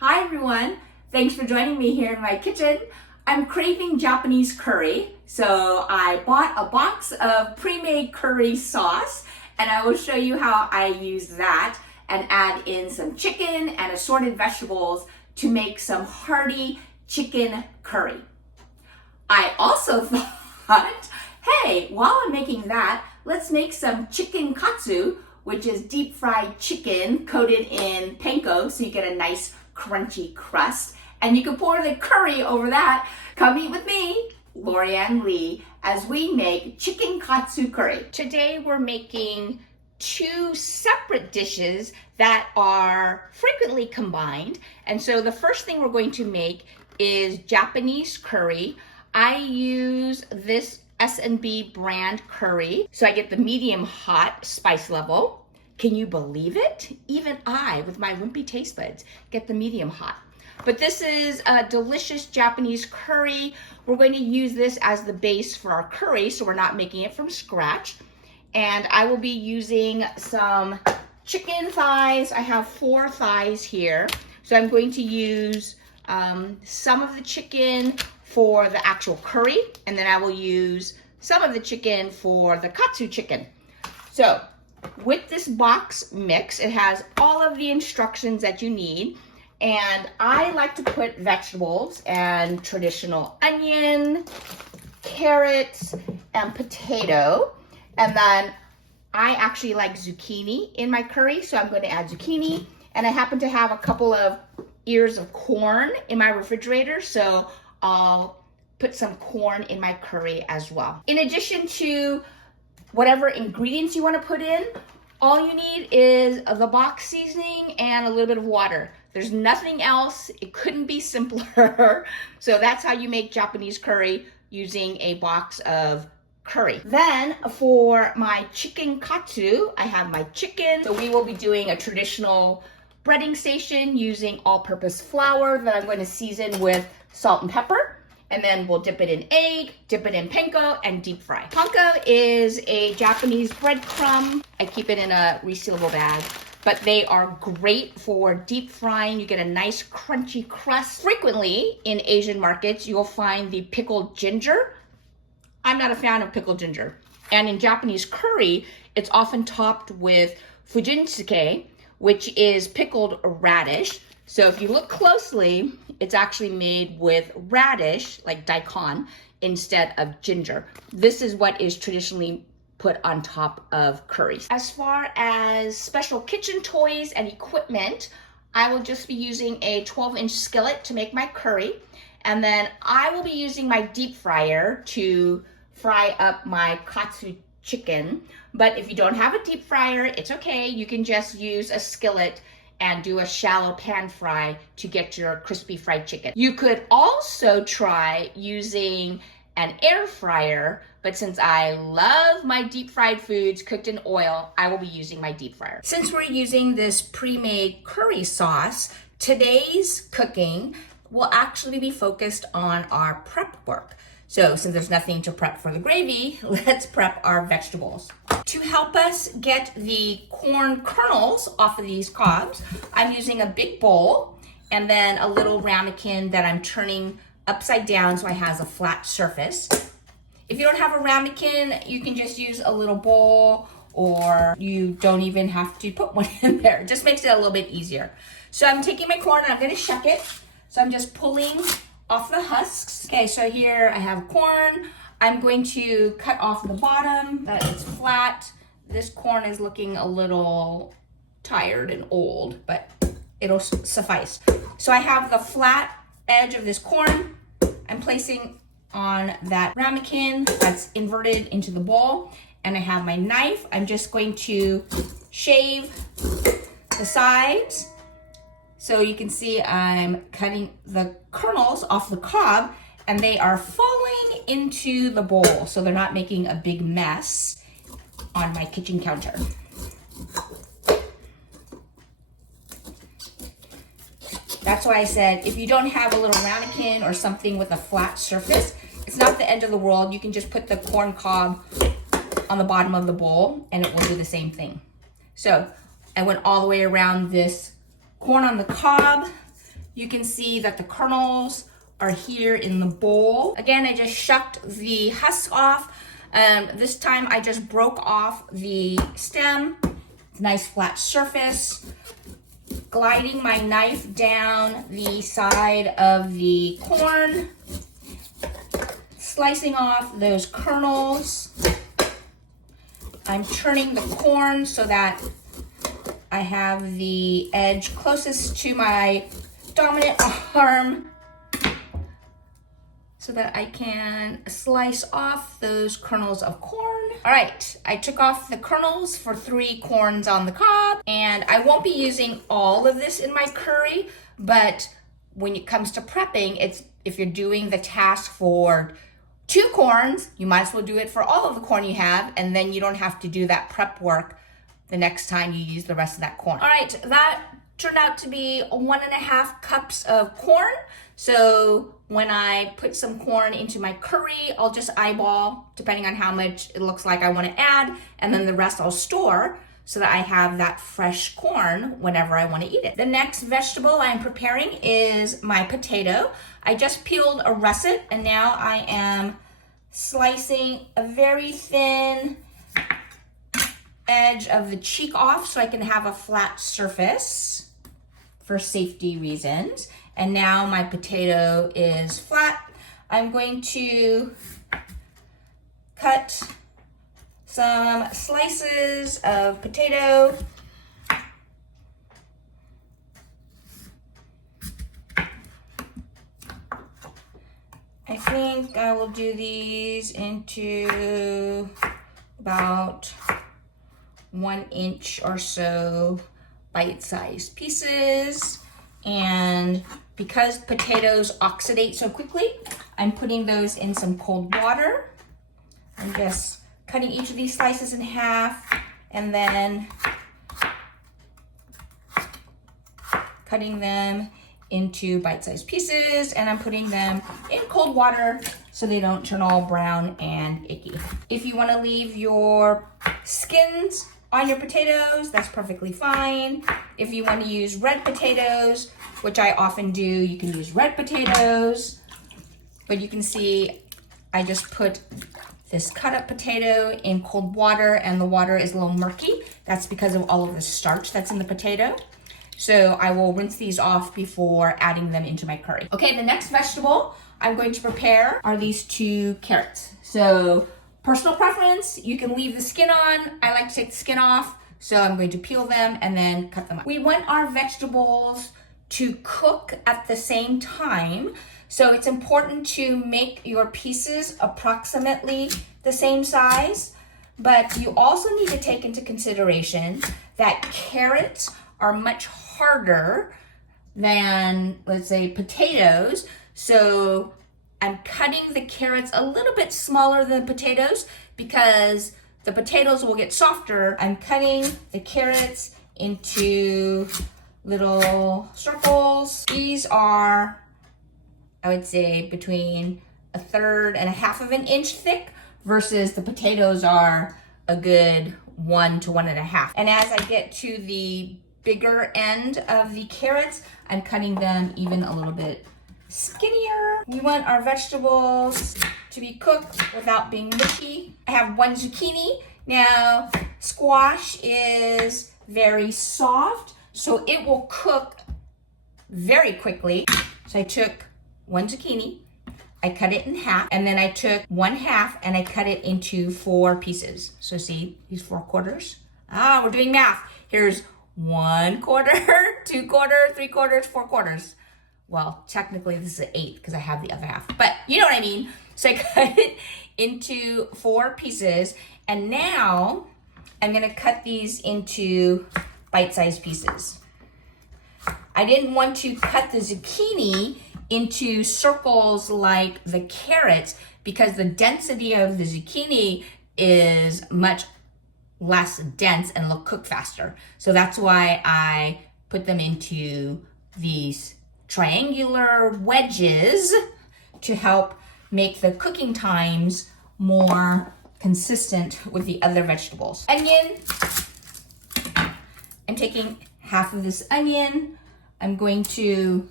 Hi everyone, thanks for joining me here in my kitchen. I'm craving Japanese curry, so I bought a box of pre-made curry sauce and I will show you how I use that and add in some chicken and assorted vegetables to make some hearty chicken curry. I also thought, hey, while I'm making that, let's make some chicken katsu, which is deep fried chicken coated in panko so you get a nice crunchy crust, and you can pour the curry over that. Come eat with me, Lorianne Lee, as we make chicken katsu curry. Today we're making two separate dishes that are frequently combined, and so the first thing we're going to make is Japanese curry. I use this S&B brand curry, so I get the medium hot spice level. Can you believe it? Even I, with my wimpy taste buds, get the medium hot. But this is a delicious Japanese curry. We're going to use this as the base for our curry, so we're not making it from scratch. And I will be using some chicken thighs. I have 4 thighs here. So I'm going to use some of the chicken for the actual curry, and then I will use some of the chicken for the katsu chicken. So with this box mix, it has all of the instructions that you need, and I like to put vegetables and traditional onion, carrots, and potato, and then I actually like zucchini in my curry, so I'm going to add zucchini, and I happen to have a couple of ears of corn in my refrigerator, so I'll put some corn in my curry as well. In addition to whatever ingredients you want to put in, all you need is the box seasoning and a little bit of water. There's nothing else. It couldn't be simpler. So that's how you make Japanese curry, using a box of curry. Then for my chicken katsu, I have my chicken. So we will be doing a traditional breading station using all-purpose flour that I'm going to season with salt and pepper. And then we'll dip it in egg, dip it in panko, and deep fry. Panko is a Japanese breadcrumb. I keep it in a resealable bag, but they are great for deep frying. You get a nice crunchy crust. Frequently in Asian markets, you'll find the pickled ginger. I'm not a fan of pickled ginger. And in Japanese curry, it's often topped with fukujinzuke, which is pickled radish. So if you look closely, it's actually made with radish, like daikon, instead of ginger. This is what is traditionally put on top of curries. As far as special kitchen toys and equipment, I will just be using a 12-inch skillet to make my curry. And then I will be using my deep fryer to fry up my katsu chicken. But if you don't have a deep fryer, it's okay. You can just use a skillet and do a shallow pan fry to get your crispy fried chicken. You could also try using an air fryer, but since I love my deep fried foods cooked in oil, I will be using my deep fryer. Since we're using this pre-made curry sauce, today's cooking will actually be focused on our prep work. So since there's nothing to prep for the gravy, let's prep our vegetables. To help us get the corn kernels off of these cobs, I'm using a big bowl and then a little ramekin that I'm turning upside down so it has a flat surface. If you don't have a ramekin, you can just use a little bowl, or you don't even have to put one in there. It just makes it a little bit easier. So I'm taking my corn and I'm gonna shuck it. So I'm just pulling off the husks. Okay, so here I have corn. I'm going to cut off the bottom, that it's flat. This corn is looking a little tired and old, but it'll suffice. So I have the flat edge of this corn. I'm placing on that ramekin that's inverted into the bowl. And I have my knife. I'm just going to shave the sides. So you can see I'm cutting the kernels off the cob, and they are falling into the bowl, so they're not making a big mess on my kitchen counter. That's why I said if you don't have a little ramekin or something with a flat surface, it's not the end of the world. You can just put the corn cob on the bottom of the bowl and it will do the same thing. So I went all the way around this corn on the cob. You can see that the kernels are here in the bowl. Again, I just shucked the husk off. This time I just broke off the stem. Nice flat surface. Gliding my knife down the side of the corn. Slicing off those kernels. I'm turning the corn so that I have the edge closest to my dominant arm so that I can slice off those kernels of corn. All right, I took off the kernels for 3 corns on the cob, and I won't be using all of this in my curry, but when it comes to prepping, if you're doing the task for 2 corns, you might as well do it for all of the corn you have, and then you don't have to do that prep work the next time you use the rest of that corn. All right, that turned out to be 1.5 cups of corn. So when I put some corn into my curry, I'll just eyeball, depending on how much it looks like I want to add, and then the rest I'll store so that I have that fresh corn whenever I want to eat it. The next vegetable I'm preparing is my potato. I just peeled a russet, and now I am slicing a very thin edge of the cheek off so I can have a flat surface for safety reasons. And now my potato is flat. I'm going to cut some slices of potato. I think I will do these into about 1 inch or so bite-sized pieces. And because potatoes oxidate so quickly, I'm putting those in some cold water. I'm just cutting each of these slices in half and then cutting them into bite-sized pieces, and I'm putting them in cold water so they don't turn all brown and icky. If you want to leave your skins on your potatoes, that's perfectly fine. If you want to use red potatoes, which I often do, you can use red potatoes. But you can see I just put this cut up potato in cold water, and the water is a little murky. That's because of all of the starch that's in the potato. So I will rinse these off before adding them into my curry. Okay, the next vegetable I'm going to prepare are these 2 carrots. So personal preference, you can leave the skin on. I like to take the skin off, so I'm going to peel them and then cut them up. We want our vegetables to cook at the same time, so it's important to make your pieces approximately the same size, but you also need to take into consideration that carrots are much harder than, let's say, potatoes. So I'm cutting the carrots a little bit smaller than potatoes because the potatoes will get softer. I'm cutting the carrots into little circles. These are, I would say, between 1/3 and 1/2 of an inch thick versus the potatoes are a good 1 to 1.5. And as I get to the bigger end of the carrots, I'm cutting them even a little bit skinnier. We want our vegetables to be cooked without being mushy. I have 1 zucchini. Now, squash is very soft, so it will cook very quickly. So I took 1 zucchini, I cut it in half, and then I took 1/2 and I cut it into 4 pieces. So see, these 4 quarters. We're doing math. Here's 1 quarter, 2 quarters, 3 quarters, 4 quarters. Well, technically this is an 8 because I have the other half, but you know what I mean. So I cut it into 4 pieces, and now I'm gonna cut these into bite-sized pieces. I didn't want to cut the zucchini into circles like the carrots because the density of the zucchini is much less dense and it'll cook faster. So that's why I put them into these triangular wedges to help make the cooking times more consistent with the other vegetables. Onion. I'm taking half of this onion. I'm going to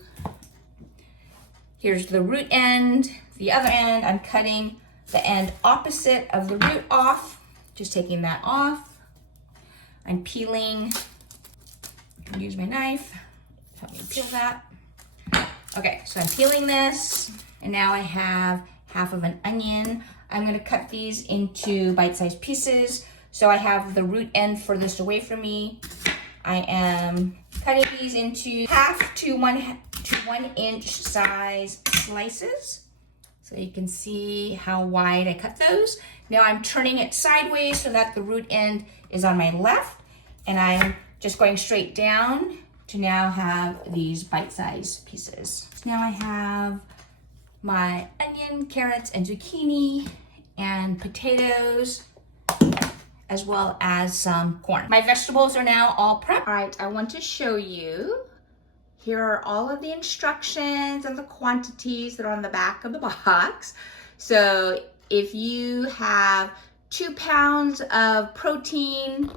Here's the root end. The other end, I'm cutting the end opposite of the root off. Just taking that off. I'm peeling. I can use my knife. Help me peel that. Okay, so I'm peeling this, and now I have half of an onion. I'm gonna cut these into bite-sized pieces. So I have the root end furthest away from me. I am cutting these into half to 1 inch size slices. So you can see how wide I cut those. Now I'm turning it sideways so that the root end is on my left, and I'm just going straight down to now have these bite-sized pieces. So now I have my onion, carrots, and zucchini, and potatoes, as well as some corn. My vegetables are now all prepped. All right, I want to show you. Here are all of the instructions and the quantities that are on the back of the box. So if you have 2 pounds of protein,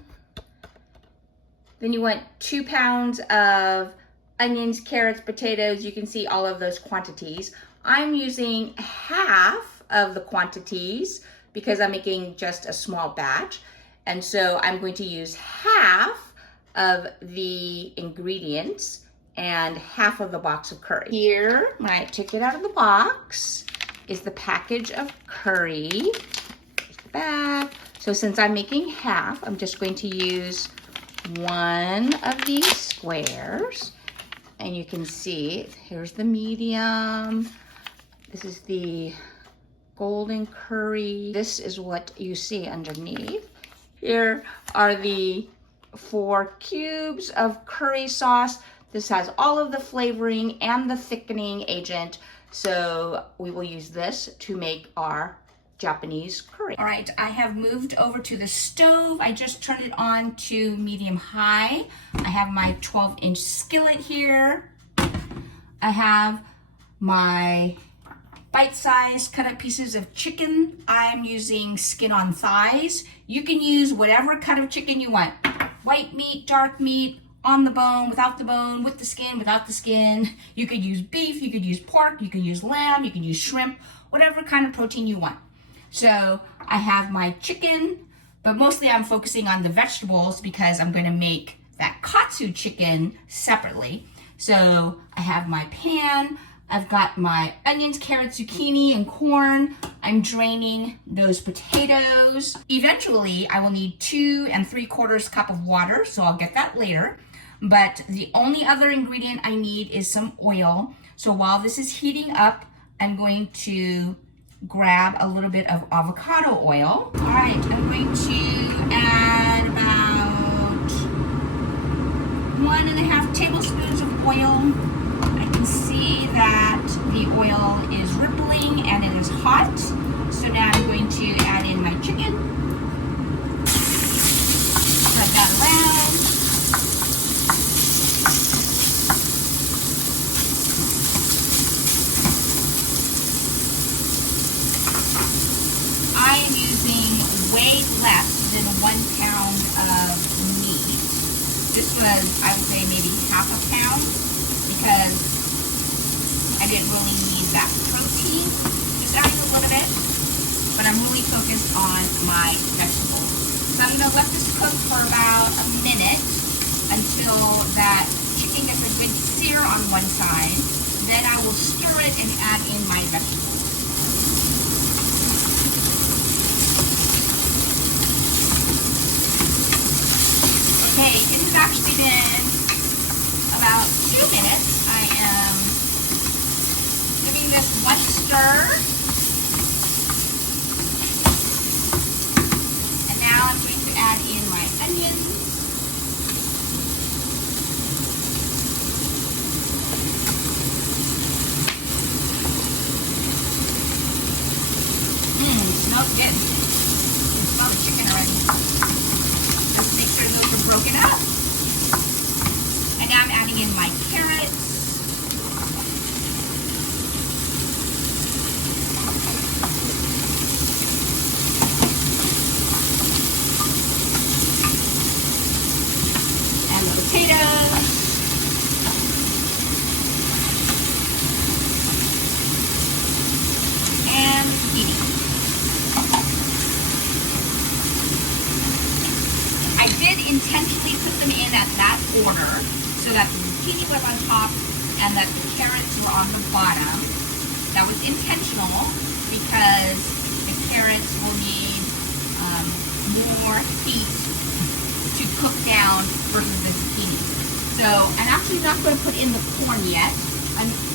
then you want 2 pounds of onions, carrots, potatoes. You can see all of those quantities. I'm using half of the quantities because I'm making just a small batch. And so I'm going to use half of the ingredients and half of the box of curry. Here, when I took it out of the box, is the package of curry. Here's the bag. So since I'm making half, I'm just going to use one of these squares. And you can see, here's the medium. This is the golden curry. This is what you see underneath. Here are the 4 cubes of curry sauce. This has all of the flavoring and the thickening agent. So we will use this to make our Japanese curry. All right, I have moved over to the stove. I just turned it on to medium high. I have my 12-inch skillet here. I have my bite-sized cut up pieces of chicken. I'm using skin on thighs. You can use whatever cut of chicken you want. White meat, dark meat, on the bone, without the bone, with the skin, without the skin. You could use beef, you could use pork, you could use lamb, you could use shrimp, whatever kind of protein you want. So I have my chicken, but mostly I'm focusing on the vegetables because I'm gonna make that katsu chicken separately. So I have my pan, I've got my onions, carrots, zucchini, and corn. I'm draining those potatoes. Eventually, I will need 2 3/4 cup of water, so I'll get that later. But the only other ingredient I need is some oil. So while this is heating up, I'm going to grab a little bit of avocado oil. All right, I'm going to add about 1.5 tablespoons of oil. I can see that the oil is rippling and it is hot. So now I'm going to add in my chicken. Spread that around. I am using way less than 1 pound of meat. This was, I would say, maybe half a pound because I didn't really need that protein. Just adding a little bit, but I'm really focused on my vegetables. So I'm gonna let this cook for about a minute until that chicken gets a good sear on one side. Then I will stir it and add in my vegetables. Okay, it has actually been about 2 minutes. I am giving this one stir. And now I'm going to add in my onions. Smells good. You can smell the chicken already. Just make sure those are broken up. And now I'm adding in my carrots. And the potatoes. order so that the zucchini was on top and that the carrots were on the bottom. That was intentional because the carrots will need more heat to cook down versus the zucchini. So I'm actually not going to put in the corn yet.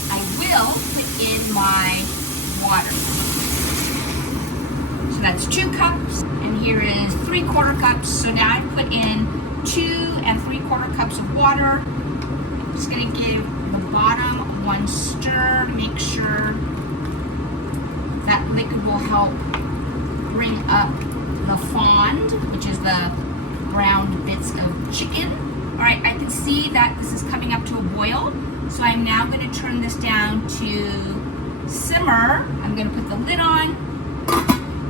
I will put in my water. So that's 2 cups, and here is 3/4 cups. So now I put in 2 3/4 cups of water. I'm just going to give the bottom one stir to make sure that liquid will help bring up the fond, which is the browned bits of chicken. All right, I can see that this is coming up to a boil. So I'm now going to turn this down to simmer. I'm going to put the lid on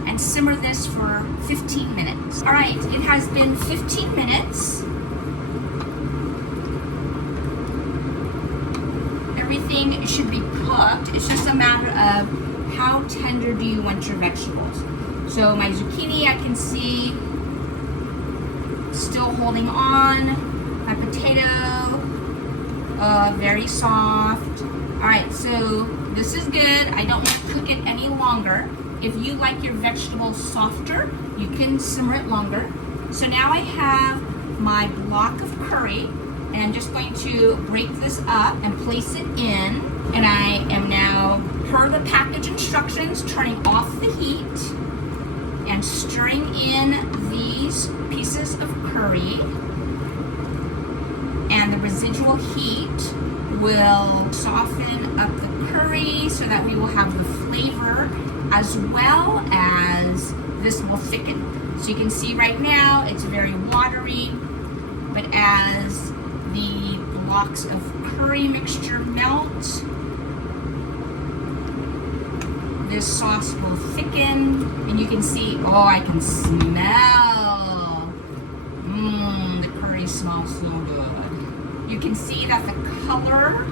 and simmer this for 15 minutes. All right, it has been 15 minutes. Everything should be cooked. It's just a matter of how tender do you want your vegetables. So my zucchini, I can see still holding on. My potato, very soft. All right, so this is good. I don't want to cook it any longer. If you like your vegetables softer, you can simmer it longer. So now I have my block of curry, and I'm just going to break this up and place it in. And I am now, per the package instructions, turning off the heat and stirring in these pieces of curry. And the residual heat will soften up the curry so that we will have the flavor, as well as this will thicken. So you can see right now it's very watery, but as the blocks of curry mixture melt, this sauce will thicken, and you can see, oh, I can smell. The curry smells so good. You can see that the color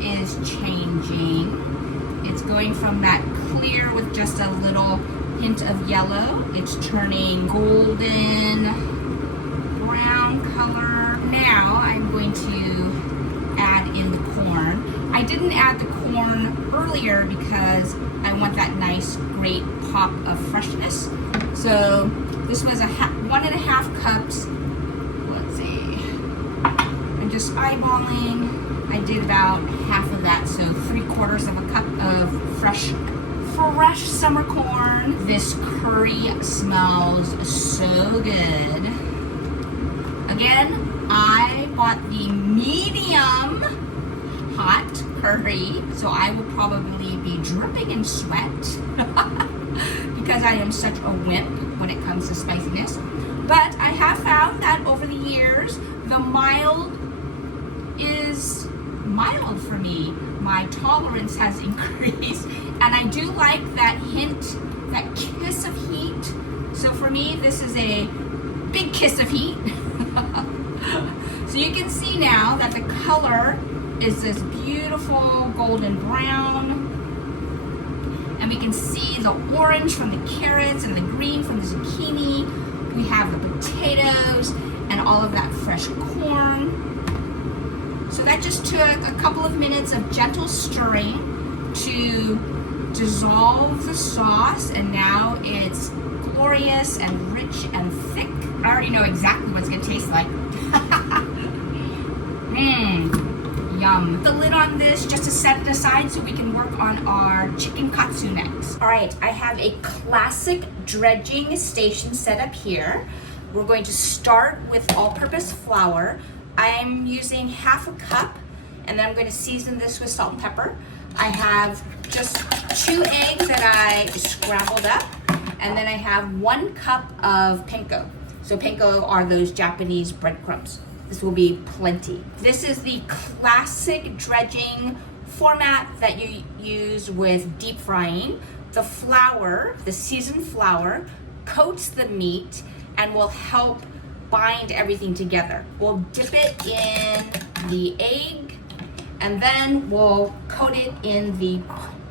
is changing. It's going from that clear with just a little hint of yellow. It's turning golden brown color. Now I'm going to add in the corn. I didn't add the corn earlier because I want that nice, great pop of freshness. So this was 1.5 cups. Let's see. I'm just eyeballing. I did about half of that, so 3/4 of a cup of fresh summer corn. This curry smells so good. Again, I bought the medium hot curry, so I will probably be dripping in sweat because I am such a wimp when it comes to spiciness. But I have found that over the years, the mild is mild for me. My tolerance has increased, and I do like that hint, that kiss of heat. So for me, this is a big kiss of heat. So you can see now that the color is this beautiful golden brown, and we can see the orange from the carrots and the green from the zucchini. We have the potatoes and all of that fresh corn. So that just took a couple of minutes of gentle stirring to dissolve the sauce, and now it's glorious and rich and thick. I already know exactly what it's gonna taste like. Yum. The lid on this just to set it aside so we can work on our chicken katsu next. All right, I have a classic dredging station set up here. We're going to start with all-purpose flour. I'm using 1/2 cup, and then I'm going to season this with salt and pepper. I have just 2 eggs that I scrambled up, and then I have 1 cup of panko. So panko are those Japanese breadcrumbs. This will be plenty. This is the classic dredging format that you use with deep frying. The flour, the seasoned flour, coats the meat and will help bind everything together. We'll dip it in the egg, and then we'll coat it in the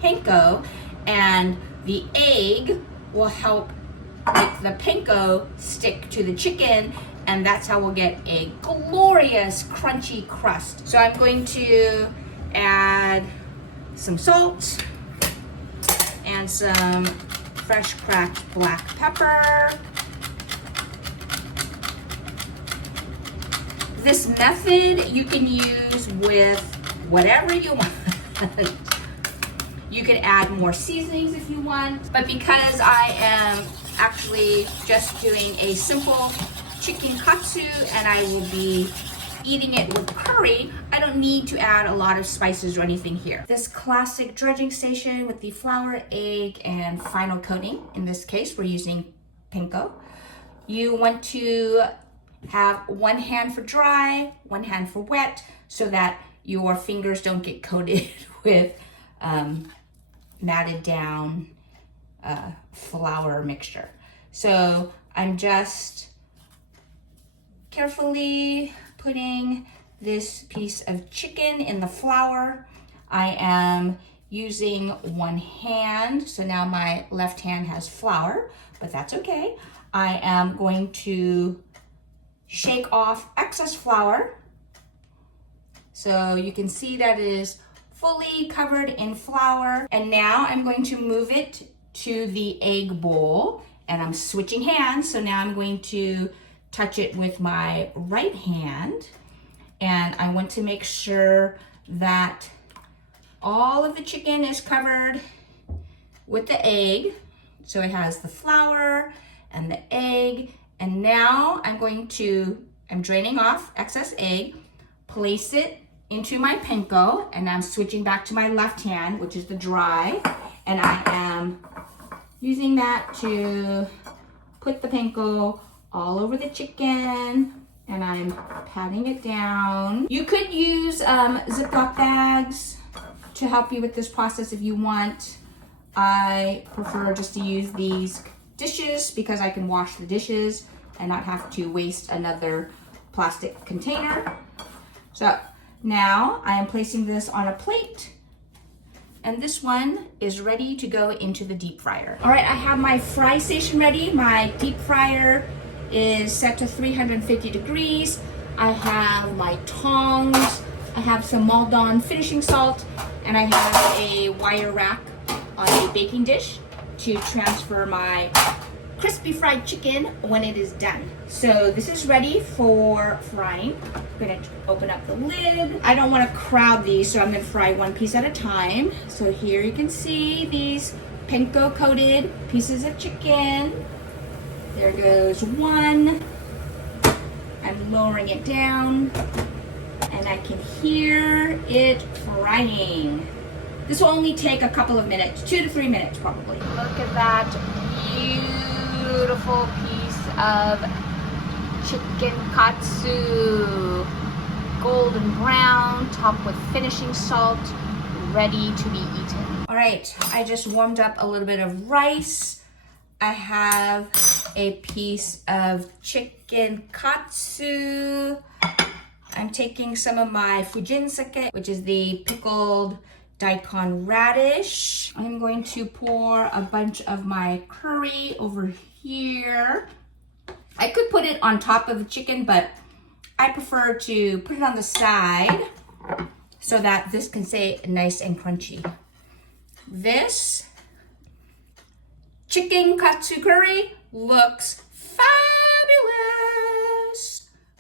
panko, and the egg will help make the panko stick to the chicken, and that's how we'll get a glorious crunchy crust. So I'm going to add some salt and some fresh cracked black pepper. This method you can use with whatever you want. You can add more seasonings if you want, but because I am actually just doing a simple chicken katsu and I will be eating it with curry, I don't need to add a lot of spices or anything here. This classic dredging station with the flour, egg, and final coating. In this case, we're using panko. You want to have one hand for dry, one hand for wet, so that your fingers don't get coated with matted down flour mixture. So I'm just carefully putting this piece of chicken in the flour. I am using one hand, so now my left hand has flour, but that's okay. I am going to shake off excess flour. So you can see that it is fully covered in flour. And now I'm going to move it to the egg bowl, and I'm switching hands. So now I'm going to touch it with my right hand, and I want to make sure that all of the chicken is covered with the egg. So it has the flour and the egg, and now I'm draining off excess egg, place it into my panko, and I'm switching back to my left hand, which is the dry, and I am using that to put the panko all over the chicken, and I'm patting it down. You could use Ziploc bags to help you with this process if you want. I prefer just to use these dishes because I can wash the dishes and not have to waste another plastic container. So now I am placing this on a plate, and this one is ready to go into the deep fryer. All right, I have my fry station ready. My deep fryer is set to 350 degrees. I have my tongs, I have some Maldon finishing salt, and I have a wire rack on a baking dish to transfer my crispy fried chicken when it is done. So this is ready for frying. I'm gonna open up the lid. I don't wanna crowd these, so I'm gonna fry one piece at a time. So here you can see these panko coated pieces of chicken. There goes one. I'm lowering it down, and I can hear it frying. This will only take a couple of minutes, 2 to 3 minutes probably. Look at that beautiful piece of chicken katsu. Golden brown, topped with finishing salt, ready to be eaten. All right, I just warmed up a little bit of rice. I have a piece of chicken katsu. I'm taking some of my fukujinzuke, which is the pickled daikon radish. I'm going to pour a bunch of my curry over here. I could put it on top of the chicken, but I prefer to put it on the side so that this can stay nice and crunchy. This Chicken Katsu Curry looks fabulous.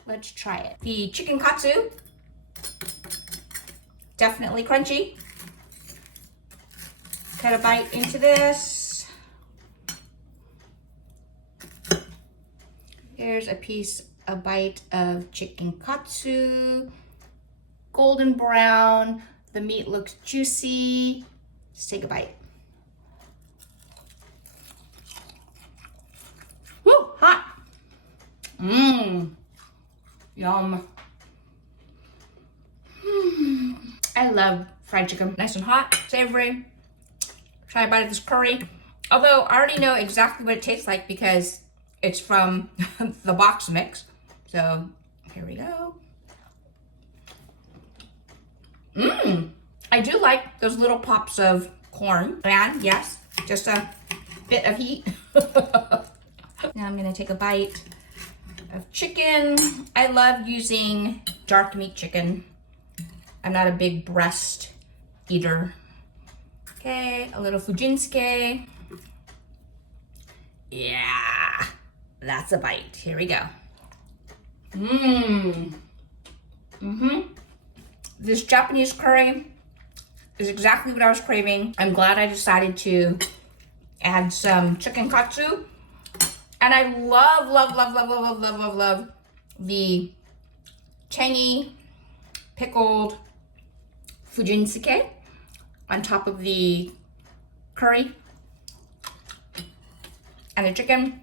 Let's try it. The chicken katsu, definitely crunchy. Cut a bite into this. Here's a bite of chicken katsu. Golden brown. The meat looks juicy. Let's take a bite. Woo, hot. Mmm. Yum. I love fried chicken. Nice and hot, savory. Try a bite of this curry. Although I already know exactly what it tastes like because it's from the box mix. So here we go. I do like those little pops of corn. And yes, just a bit of heat. Now I'm gonna take a bite Of chicken. I love using dark meat chicken. I'm not a big breast eater. Okay, a little fukujinzuke. Yeah, that's a bite. Here we go. This Japanese curry is exactly what I was craving. I'm glad I decided to add some chicken katsu. And I love the tangy pickled fukujinzuke on top of the curry. And the chicken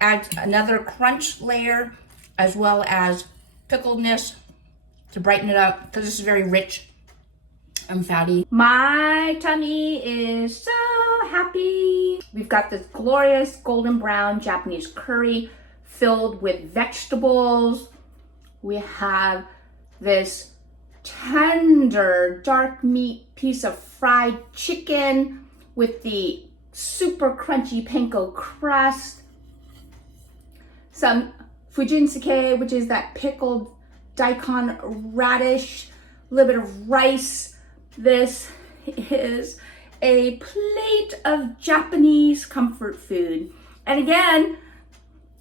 adds another crunch layer as well as pickledness to brighten it up because this is very rich and fatty. My tummy is so happy. We've got this glorious golden brown Japanese curry filled with vegetables. We have this tender dark meat piece of fried chicken with the super crunchy panko crust. Some fukujinzuke, which is that pickled daikon radish, a little bit of rice. This is a plate of Japanese comfort food. And again,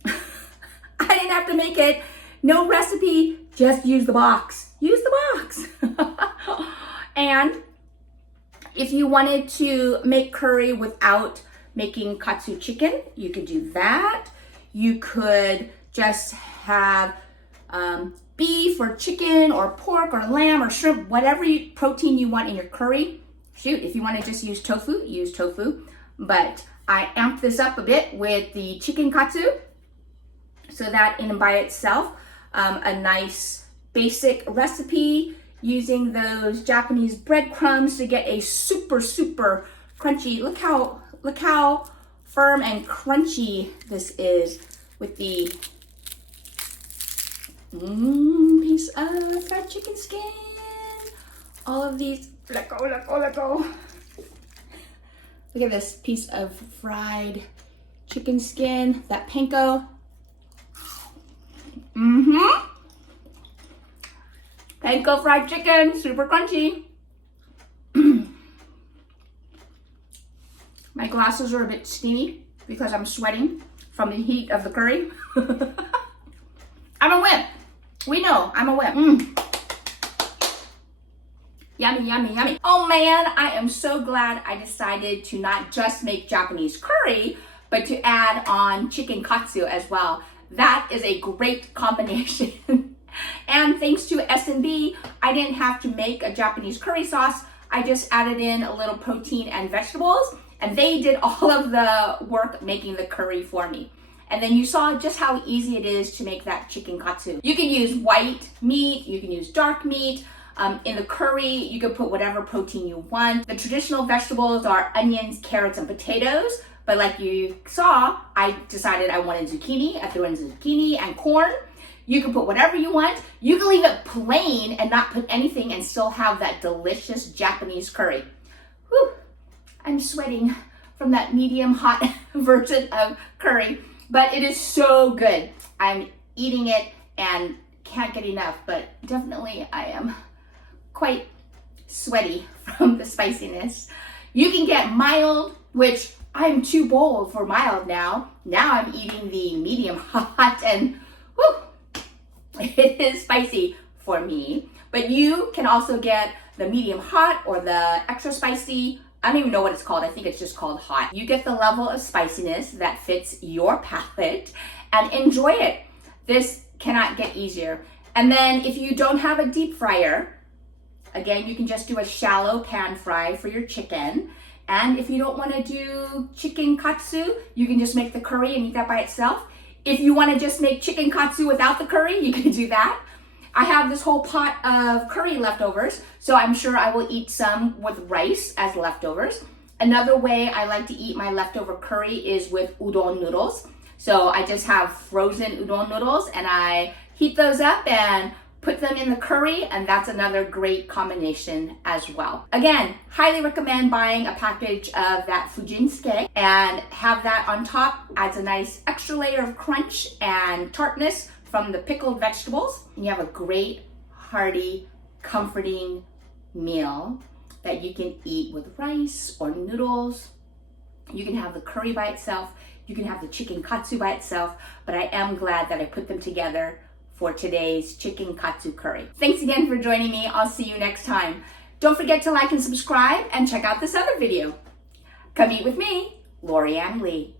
I didn't have to make it. No recipe, just use the box. Use the box. And if you wanted to make curry without making katsu chicken, you could do that. You could just have beef or chicken or pork or lamb or shrimp, whatever protein you want in your curry. Shoot, if you want to just use tofu, use tofu. But I amped this up a bit with the chicken katsu. So that in and by itself, a nice basic recipe using those Japanese breadcrumbs to get a super crunchy. Look how firm and crunchy this is with the piece of fried chicken skin. All of these, let go. Look at this piece of fried chicken skin, that panko. Panko fried chicken, super crunchy. My glasses are a bit steamy because I'm sweating from the heat of the curry. I'm a wimp. We know I'm a wimp. Yummy. Oh man, I am so glad I decided to not just make Japanese curry, but to add on chicken katsu as well. That is a great combination. And thanks to S&B, I didn't have to make a Japanese curry sauce. I just added in a little protein and vegetables, and they did all of the work making the curry for me. And then you saw just how easy it is to make that chicken katsu. You can use white meat, you can use dark meat. In the curry, you can put whatever protein you want. The traditional vegetables are onions, carrots, and potatoes. But like you saw, I decided I wanted zucchini. I threw in zucchini and corn. You can put whatever you want. You can leave it plain and not put anything and still have that delicious Japanese curry. Whew, I'm sweating from that medium hot version of curry, but it is so good. I'm eating it and can't get enough, but definitely I am quite sweaty from the spiciness. You can get mild, which I'm too bold for mild now. Now I'm eating the medium hot and whew, it is spicy for me. But you can also get the medium hot or the extra spicy. I don't even know what it's called. I think it's just called hot. You get the level of spiciness that fits your palate and enjoy it. This cannot get easier. And then if you don't have a deep fryer, again, you can just do a shallow pan fry for your chicken. And if you don't want to do chicken katsu, you can just make the curry and eat that by itself. If you want to just make chicken katsu without the curry, you can do that. I have this whole pot of curry leftovers, so I'm sure I will eat some with rice as leftovers. Another way I like to eat my leftover curry is with udon noodles. So I just have frozen udon noodles and I heat those up and put them in the curry, and that's another great combination as well. Again, highly recommend buying a package of that fukujinzuke and have that on top. Adds a nice extra layer of crunch and tartness from the pickled vegetables. And you have a great, hearty, comforting meal that you can eat with rice or noodles. You can have the curry by itself. You can have the chicken katsu by itself, but I am glad that I put them together for today's chicken katsu curry. Thanks again for joining me. I'll see you next time. Don't forget to like and subscribe and check out this other video. Come eat with me, Lorianne Lee.